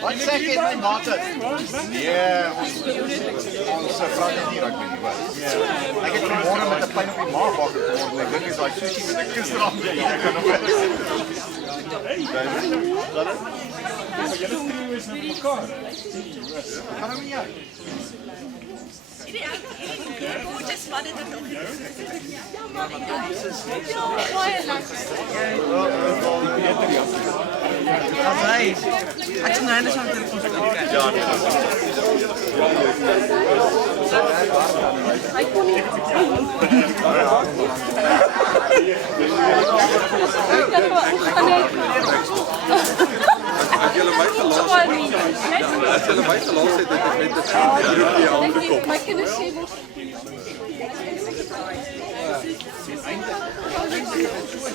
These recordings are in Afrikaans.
Wat sê jy my maat? Nee, ons vrou het hier ek weet nie wat. Ek het vanmôre met 'n pyn op die maag wakker geword. Ek dink is daai sushi met 'n kusrand. Ek kan nog wel. Gaan nou nie. As julle my gelaas het, dit is net 'n hier aangekom. My kinders sê mos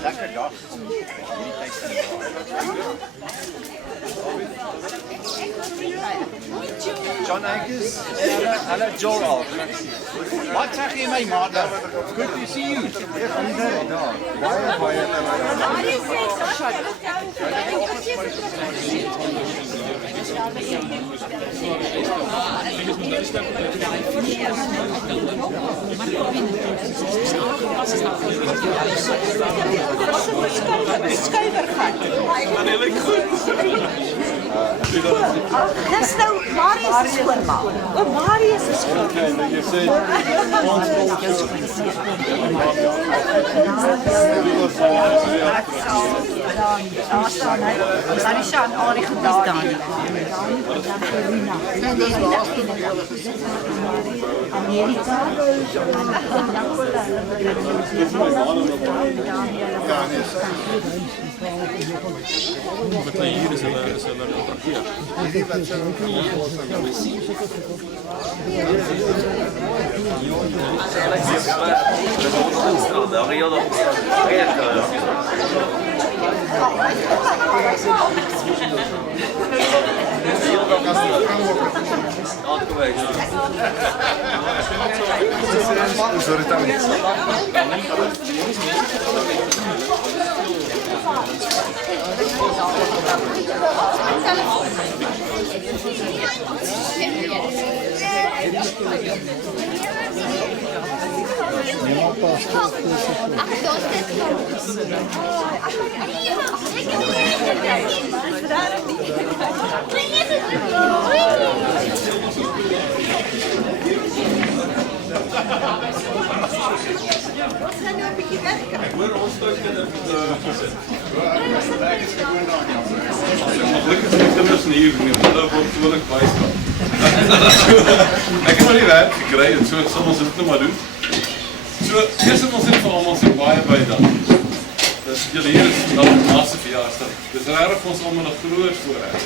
Lekker dag om hierdie tyd te John Angus, hallo Joel. Wat sê jy my maat? Good to see you. Baie. Dis nou Marius se skoonma. O, Marius se skoonma. Jy sê Larisha en Ari gedaan Dani. Amerika. wat hy hier is hulle kontrakteer. Ek het maar die werk gekry en so sal ons dit nou maar doen. So, eers het ons dit vir almal so baie by dan. Dus julle hier is dan die laaste verjaarsdag. Dis regtig vir ons almal 'n groot voorreg.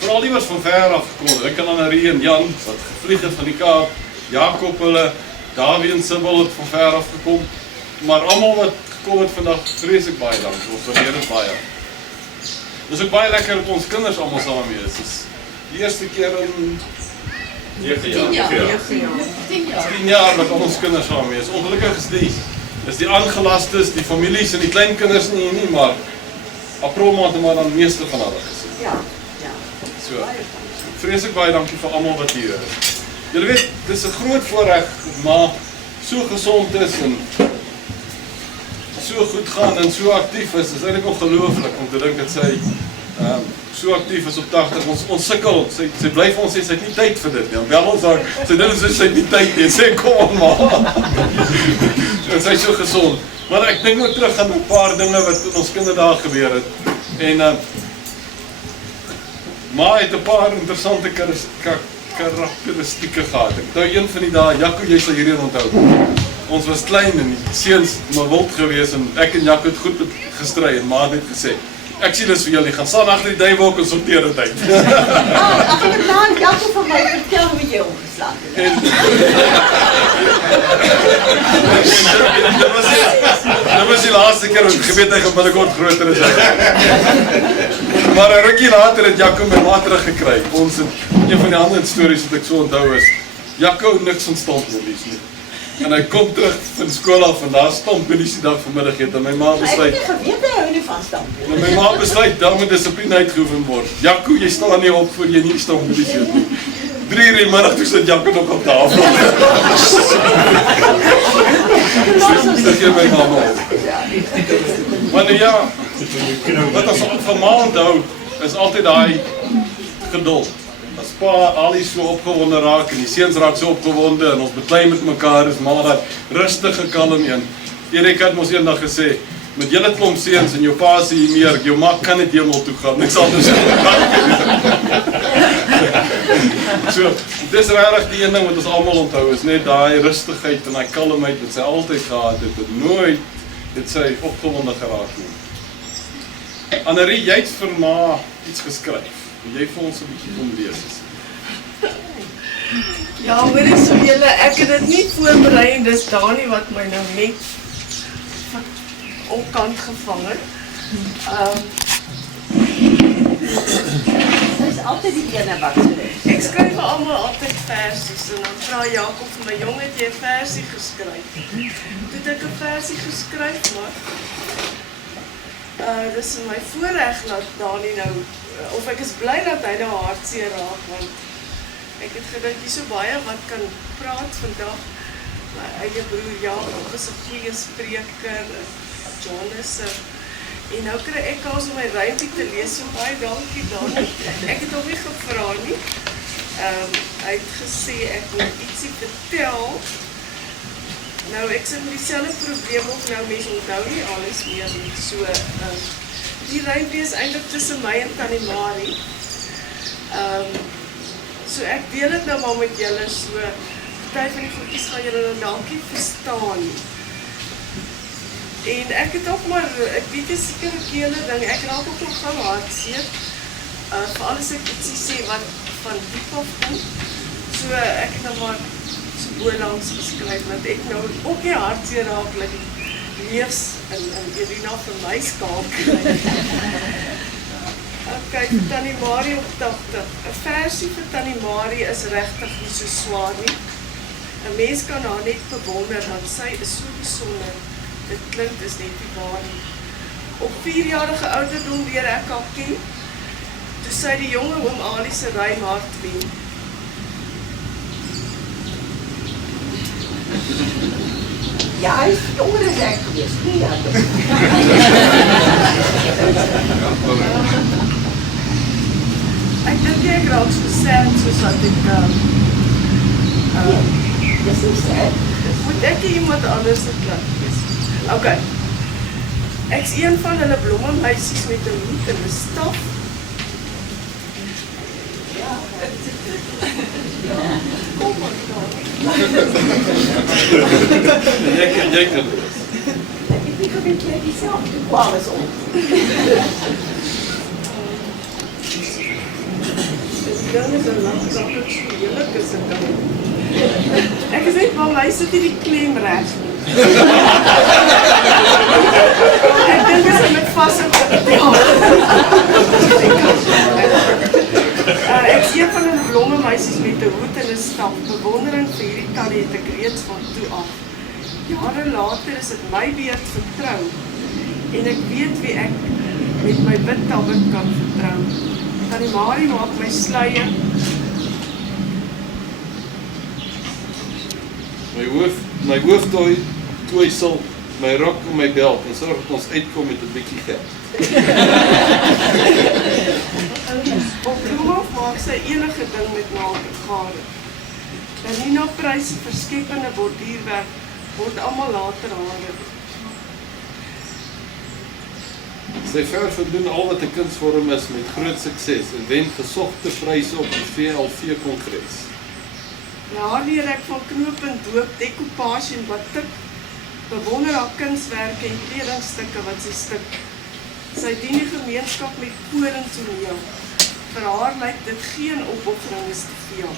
Veral die wat van ver af gekom het. Ek kan aan Marie en Jan wat gevlieg het van die Kaap, Jakob hulle, Dawie en Sibyl het van ver af gekom. Maar almal wat gekom het vandag, vreeslik baie dankie. Ons waardeer dit baie. Dis ook baie lekker dat ons kinders almal saam is. Dis die eerste keer in 9 jaar. 10 jaar dat ons kinders saam is. Ongelukkig is die aangelastes, die families en die kleinkinders nie, maar April maand maar dan meeste van hulle gesien. Ja. So, vreeslik baie dankie vir almal wat hier is. Julle weet, dis 'n groot voorreg maar so gesond is en so goed gaan en so aktief is. Dis eintlik ongelooflik om te dink dat sy so aktief is op 80. Ons sukkel. Sy bly vir ons sê sy het nie tyd vir dit nie. Dan bel ons haar. Sy dink sy het nie tyd nie. Sê kom aan maar. En sy is so gesond. Maar ek dink nou terug aan 'n paar dinge wat in ons kinderdae gebeur het. En maar het 'n paar interessante karakteristieke gehad. Ek onthou een van die dae, Jaco, jy sal hierdie onthou. Ons was klein en die seuns maar wild gewees en ek en Jaco het goed gestry en ma het gesê, ek sien dis vir julle, gaan staan agter die duiwolk en sorteer dit uit. Ek het nou Jaco van my vertel hoe jy omgeslaan het. Dit was die laaste keer wat ek geweet hy gaan binnekort groter as hy. Maar 'n rukkie later het Jaco my ma teruggekry. Ons het een van die ander stories wat ek so onthou is, Jaco niks van stamp movies nie. En hy kom terug van skool af en daar stamppelies die dag vanmiddag het en my ma Ek besluit, het nie geweet hy hou nie van stamp. en my ma besluit, daar moet dissipline uitgeoefen word. Jaco, jy staan nie op voor jy nie stamppelies het nie. 3 uur die middag toe sit Jaco nog op tafel. Dis gee my ma op. Maar nou ja, wat ons van ma onthou, is altyd daai geduld. As pa Ali so opgewonde raak en die seuns raak so opgewonde en ons beklei met mekaar, is maar dat rustige kalm een. Erik het mos eendag gesê, met julle klomp seuns en jou pa sê hier meer, jou ma kan net hemel toe gaan, niks anders. So, dis regtig die een ding wat ons almal onthou, is net daai rustigheid en daai kalmheid wat sy altyd gehad het, en nooit het sy opgewonde geraak nie. Annerie, jy het vir ma iets geskryf. Jy vir ons 'n bietjie kom lees. Ja, hoorie so julle, ek het dit nie voorberei en dis Dani wat my nou net op kant gevang het. Dis altyd die ene wat so is. Ek skryf vir almal altyd versies en dan vra Jakob vir my, jong, het jy 'n versie geskryf? Toe het ek 'n versie geskryf, maar dis my voorreg dat Dani nou, of ek is bly dat hy nou hartseer raak, want ek het gedink jy so baie wat kan praat vandag. My eie broer Jakob is 'n goeie spreker, Johannes, en nou kry ek kans om my rympie te lees, so baie dankie Dani. Ek het hom nie gevra nie. Hy het gesê ek moet ietsie vertel. Nou ek sit met dieselfde probleem ook nou, mense onthou nie alles meer nie. So die rympie is eintlik tussen my en Tannie Marie. So ek deel dit nou maar met julle, so party van die goedjies gaan julle nou dalk nie verstaan nie. En ek het ook maar, ek weet nie seker 'n keele ding, ek raak ook nog gou hartseer. Veral as ek ietsie sê wat van diep af kom. So ek het nou maar so bolangs geskryf, want ek nou ook nie hartseer raak dat die lees en Irina vir my skaam kry. Okay, vir Tannie Marie op 80. 'n versie vir Tannie Marie is regtig nie so swaar nie. 'n Mens kan haar net bewonder, want sy is so besonder. Dit klink is net nie waar nie. Op 4-jarige ouderdom leer ek haar ken, toe sy die jonge oom Ali se ruim hart wen. Ja, hy is jonger as ek gewees, nie ja. Ek dink nie ek raak so sad soos wat ek Dis nie sad. moet ek iemand anders se klap wees. Okay. Ek's een van hulle blomme meisies met 'n hoed en 'n staf. Kom maar dan. Jy kan Ek weet nie dieselfde toe kwam as ons. Dan is 'n lang sakkie heerlik is dit dan. Ek is net bang hy sit hier die klem reg. Ek dink as hy met vas op ek sien van 'n blomme meisies met 'n hoed en 'n staf. Bewondering vir hierdie tannie het ek reeds van toe af. Jare later is dit my beurt vir trou. En ek weet wie ek met my wit tabak kan vertrou. Tannie Marie maak my sluier. My hooftooi my rok en my belt en sorg dat ons uitkom met 'n bietjie geld. Op Bloemhof maak sy enige ding met naak gade. Nina prys verskepende borduurwerk word almal later hare. Sy verdoen al wat 'n kunsvorm is met groot sukses en wen gesogte pryse op die VLV-kongres. Ja, leer ek van knoop en doop, dekoupage en batik. Bewonder haar kunswerke en kledingstukke wat sy stik. Sy dien die gemeenskap met koor en toneel. Vir haar lyk dit geen opoffering is te veel.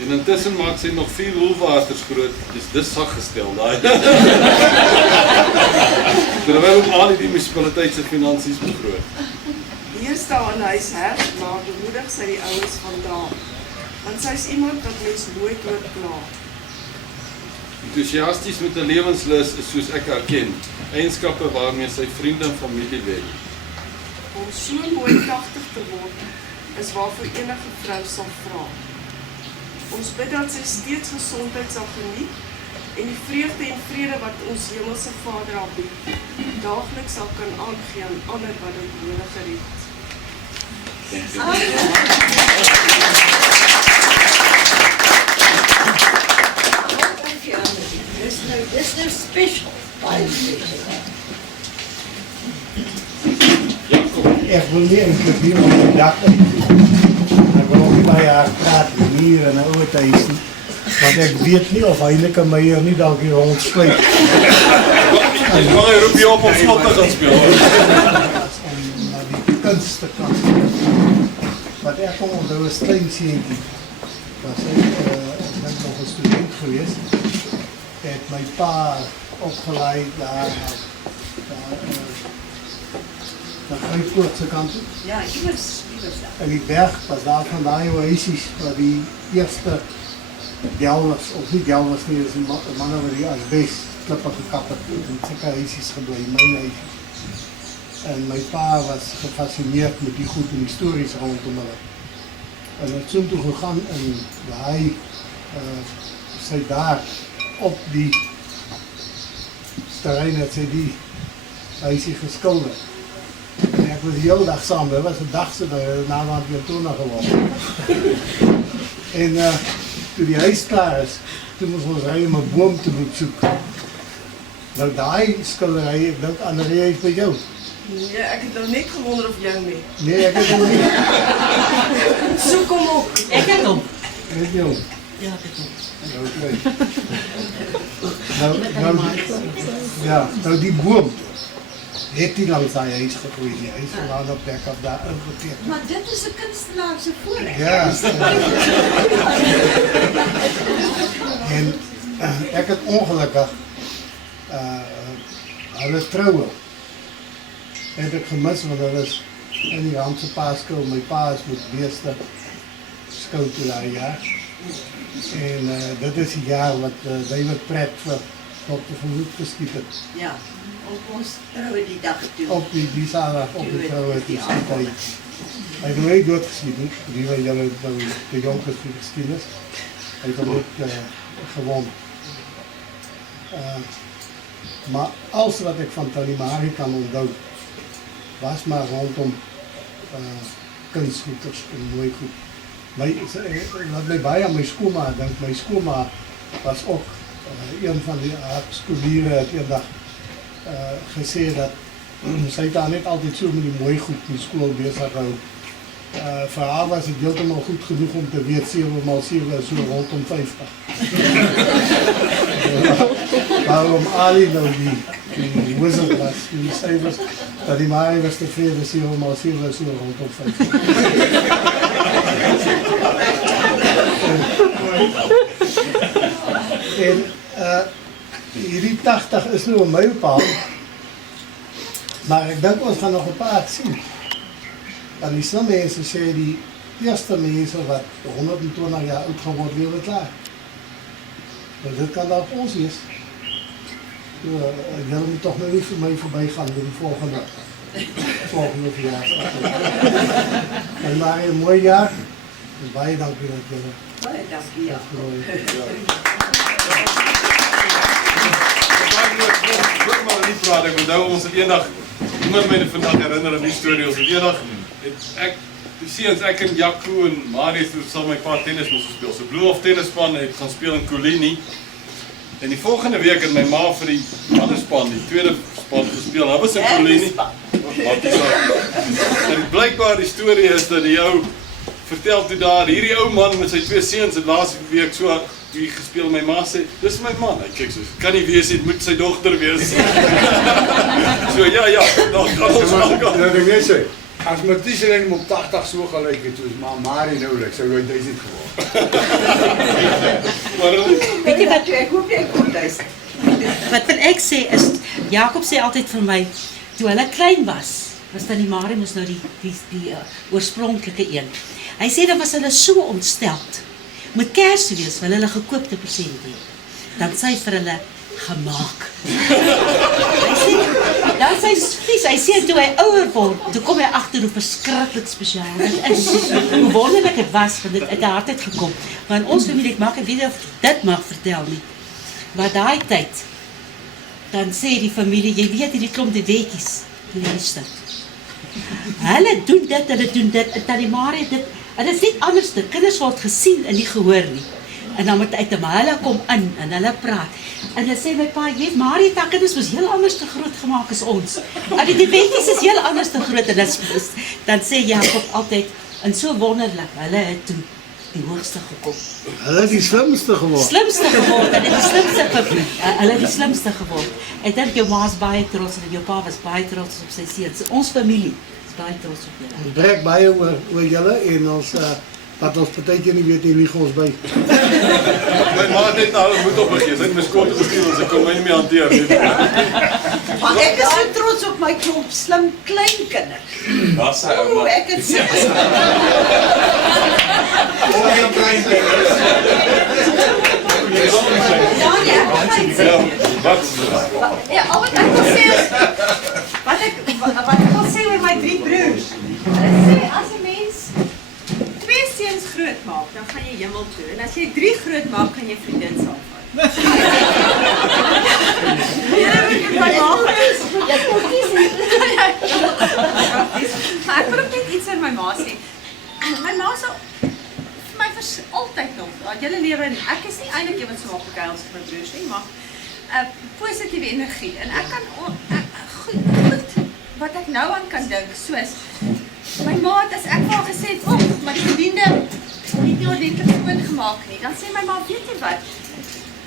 En intussen maak sy nog 4 woelwaters groot, dis sag gestel daai. Terwyl ook al die munisipaliteit se finansies begroot. Hier staan in huis her, maar bemoedig sy die ouers vandaan. Want sy is iemand wat mens nooit hoor kla. Enthousiasties met 'n lewenslus is soos ek erken, eienskappe waarmee sy vriende en familie wen. Om so mooi 80 te word, is waarvoor enige vrou sal vra. Ons bid dat sy steeds gesondheid sal geniet en die vreugde en vrede wat ons hemelse Vader haar bied, daagliks sal kan aangee aan ander wat dit nodig het. Dis nou special. Baie special. Ek wil nie eintlik hier op die dak uit. Ek wil ook nie by haar praat hier in 'n ouer huis nie. Want ek weet nie of Heineke Meyer nie dalk hier ontsluit. Ek wou hy roep jy op slot te gaan speel. Om na die kunst te kan. Wat ek kom onthou is klein seentjie. Was ek dink nog 'n student geweest. Het my pa opgeleid daar na Grypoort se kant toe. Ja, iewers daar. En die berg was daar van daai oasis waar die eerste Gelwers, of nie Gelwers nie, is die manne wat die asbes klippe gekap het en sulke huisies gebly, my huisies. En my pa was gefascineerd met die goed en die stories rondom hulle. En het so toe gegaan en hy sy daar op die terrein het sy die huisie geskilder. En ek was die hele dag saam, dit was 'n dag se naderhand weer tona geworden. En toe die huis klaar is, toe moes ons ry om 'n boom te moet soek. Nou daai skildery, ek dink Andrea is by jou. Ja, ek het nou net gewonder of jou nie. Nee, ek het hom nie. Soek hom op. Ek het hom. Weet jy hom? Ja, ek het hom. Nou die boom het nie langs daai huis gegroei nie. Hy is vandaan op plek af daar ingeteken. Maar dit is 'n kunstenaar se voorreg. Ja. En ek het ongelukkig hulle troue het ek gemis want hulle is in die Ramse Paaskou. My pa is met beeste skou toe daai jaar. En dit is die jaar wat David Pratt vir Dr. Verhoek geskiet het. Ja, op ons troue die dag toe. Op die zaterdag op die trouwe het geskiet hy. Hy het nooit doodgeskiet nie, die wat julle de jonkers vir geskiedenis. Hy het hom ook gewond. Maar alles wat ek van Tannie Marie kan onthou, was maar rondom kunstgoeders en mooi goed. Wat my baie aan my skoolma dink, my skoolma was ook een van die skooliere het eendag gesê dat sy het daar net altyd so met die mooi goed in die skool besig gehou. Vir haar was het heeltemal goed genoeg om te weet 7x7 is so rondom 50. Waarom Ali nou die wizard was, die cijfers, dat die Marie was tevreden 7x7 is so rondom 50. En hierdie 80 is nou 'n mylpaal, maar ek dink ons gaan nog 'n paar sien. En die slim mense sê die eerste mense wat 120 jaar oud gaan word, weer klaar. Nou dit kan dalk ons wees. Julle moet toch nou nie vir my verby gaan met die volgende verjaarsdag. En maar 'n mooi jaar. En baie dankie dat julle. Baie dankie, ja. Ek maar nie praat, ek onthou ons het eendag, iemand my vandag herinner aan die storie, ons het eendag, die seuns, ek en Jaco en Marius het saam my pa tennis moes gespeel, so Bloemhof tennisspan het gaan speel in Kolini, en die volgende week het my ma vir die ander span, die tweede span gespeel, hy was in Kolini, en blijkbaar die storie is dat die ou vertel toe daar, hierdie ou man met sy twee seuns het laas week so die gespeel, my ma sê, dis my man, hy kyk so, kan nie wees, het moet sy dogter wees. So ja, dan gaan ons gaan. Nou ding net sê, as Mathiesen op 80 so gelyk het, soos maar Marie nou lyk, sou hy 1000 geword. Weet jy wat, ek hoop jy kom thuis. Wat wil ek sê is, Jacob sê altyd vir my, toe hulle klein was dan die Marie moes nou die oorspronklike een. Hy sê dan was hulle so ontsteld. Met Kersfees wil hulle gekoopte persent hê. dan sê hy vir hulle gemaak. Dan sê hy sê toe hy ouer word, toe kom hy agter hoe verskriklik spesiaal dit is. Hoe wonderlik dit was, want dit uit die hart het gekom. Maar in ons familie, ek maak 'n video of dit mag vertel nie. Maar daai tyd, dan sê die familie, jy weet hierdie klomp die wetjies, luister. Hulle doen dit, en Tannie Marie dit, en dit is niet anders, die kinders word gesien en nie gehoor nie. En dan moet uit die hulle kom in, en hulle praat. En dan sê my pa, jy weet, Marie het haar kinders was heel anders te groot gemaakt as ons. En die wetjies is heel anders te groot, en dan sê Jacob altyd, en so wonderlik, hulle het toe die hoogste gekom. Hulle is die slimste geword. Slimste geword, en hulle het die slimste geword. Ek dink jou ma is baie trots, en jou pa was baie trots op sy seuns. Ons familie is baie trots op julle. Ons breek baie oor julle, en ons, wat ons partytjie nie weet, nie lieg ons by. My ma het net nou alles moet opgegee. Sy het my skoot gestuur, sy kon my nie meer hanteer nie. Maar ek is so trots op my klomp slim kleinkinders. Daar's sy ouma. Oeh, ek het so Ja, al wat ek wil sê is, wat ek wil sê oor my 3 broers. Hulle sê, as 'n mens 2 seuns groot maak, dan gaan jy hemel toe. En as jy 3 groot maak, kan jy vriendin saamvat. Maar ek wil ook net iets in my ma sê. My ma sal vir my altyd nog, julle lewe en ek is nie eintlik iemand so maak gehuil as my broers nie, maar positiewe energie. En ek kan goed wat ek nou aan kan dink, soos my ma het as ek vir haar gesê het, maar die bediende het nie ordentlik skoongemaak nie, dan sê my ma, weet jy wat?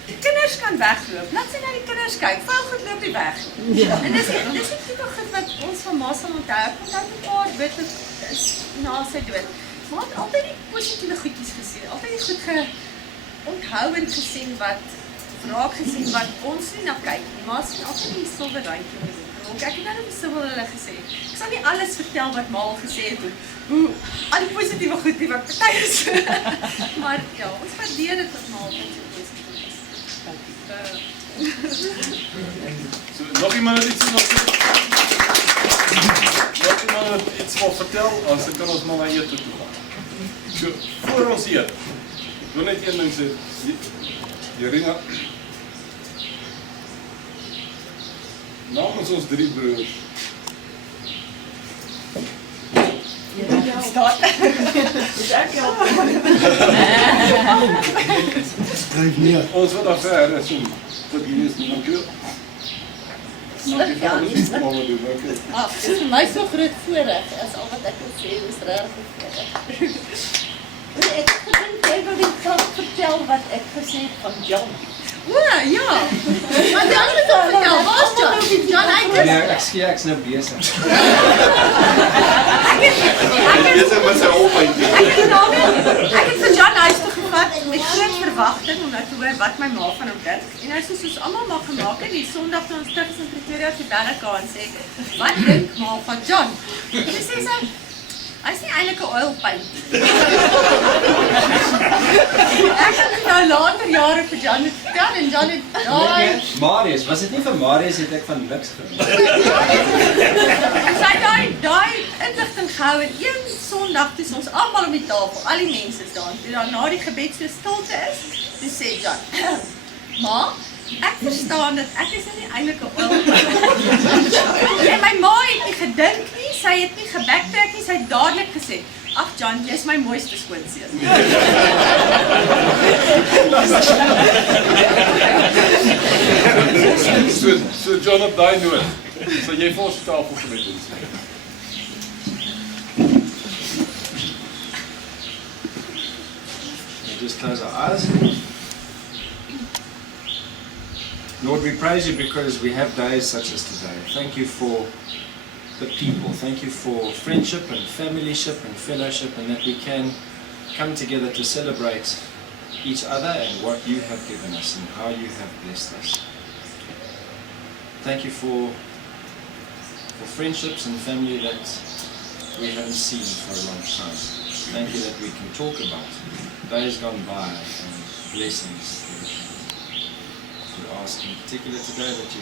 Die kinders kan wegloop, laat sy na die kinders kyk, vuil goed loop die weg. En dis die tipe goed wat ons van ma sal onthou. Ek onthou 'n paar bid is na sy dood. Maar het altyd die positiewe goedjies gesien, altyd die goed onthoudend gesien wat raak gesien wat ons nie na kyk nie, maar sien altyd die silwer randjie met die dronk. Ek het nou net so wil hulle gesê. Ek sal nie alles vertel wat ma al gesê het hoe al die positiewe goed die wat party is. Maar ja, ons waardeer dit wat ma altyd so positief is. So, nog iemand het iets nog iemand het iets wil vertel, as dan kan ons maar na ete toe gaan. So, voor ons eet, ek wil net een ding sê, Jerina, namens ons 3 broers, Skryf neer. ons wat daar ver is, tot hier is nie dankie. Dankie vir alles wat we doen, dankie. Dit is vir my so groot voorreg, as al wat ek wil sê, is regtig voorreg. Ek het gedink, jy wil die graag vertel wat ek gesê het van John. O, ja. Maar John het al vertel, waar is John? John, Ek is nou besig. Ek het vir John huis toe gevat met groot verwagting om nou te hoor wat my ma van hom dink. En hy sê soos almal mag gemaak het die Sondag toe ons terug is in Pretoria op die berge en sê, wat dink ma van John? En sy sê so, hy is nie eintlik 'n oil paint. Ek het nou later jare vir John vertel en John het Marius, was dit nie vir Marius het ek van niks gedoen? sy daai inligting gehou en een Sondag toe ons almal om die tafel, al die mense staan, toe dan na die gebed so stilte is, toe sê John, ma, ek verstaan dat ek is nie eintlik 'n oil paint. En my ma het nie gedink nie, sy het nie gebacktrack nie, sy het dadelik gesê, ag John, jy is my mooiste skoonseun. So John op daai noot, sal jy vir ons die tafel gebed doen? Just close our eyes. Lord, we praise you because we have days such as today. Thank you for the people. Thank you for friendship and familyship and fellowship, and that we can come together to celebrate each other and what you have given us and how you have blessed us. Thank you for friendships and family that we haven't seen for a long time. Thank you that we can talk about days gone by and blessings. We ask in particular today that you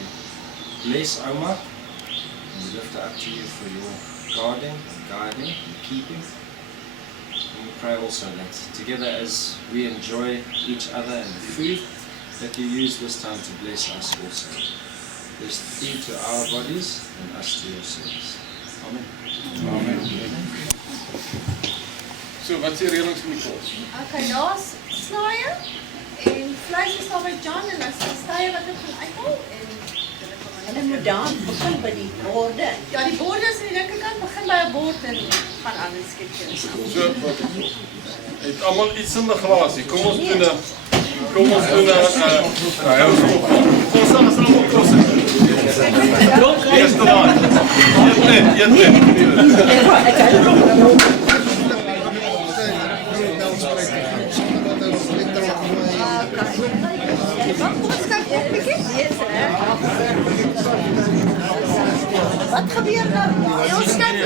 bless Oma, and we lift her up to you for your guarding and guiding and keeping. And we pray also that together as we enjoy each other and the food, that you use this time to bless us also. Bless the food to our bodies and us to your service. Amen. Amen. So, wat is die reëlings van die kos? Okay, daar's slaaië en vleis is daar by John en dan is stye wat ek gaan uithaal en Hulle moet daar begin by die borde. ja, die borde is aan die linkerkant, begin by 'n bord en gaan aan en skep jy. So, het almal iets in die glasie. Kom ons doen 'n Kom ons doen 'n Kom ons staan ons almal kos. Eerste raad. Eet net. Wat gebeur nou? Ons kyk.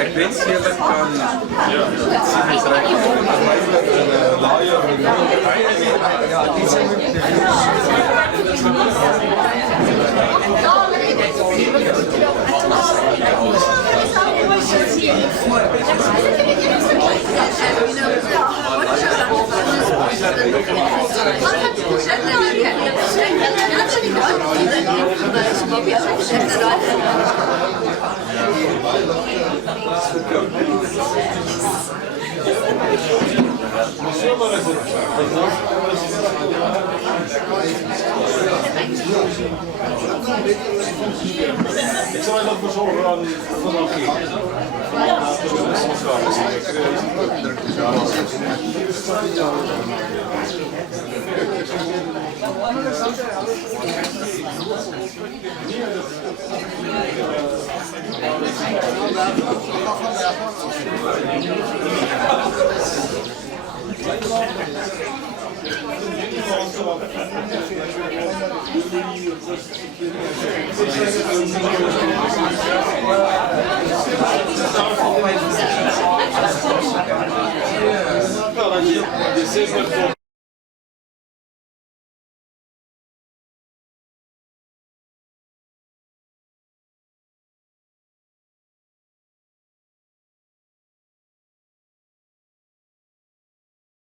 Ek wens julle kan Ik zal even verzorgen aan vanaf hier. Wel, dan je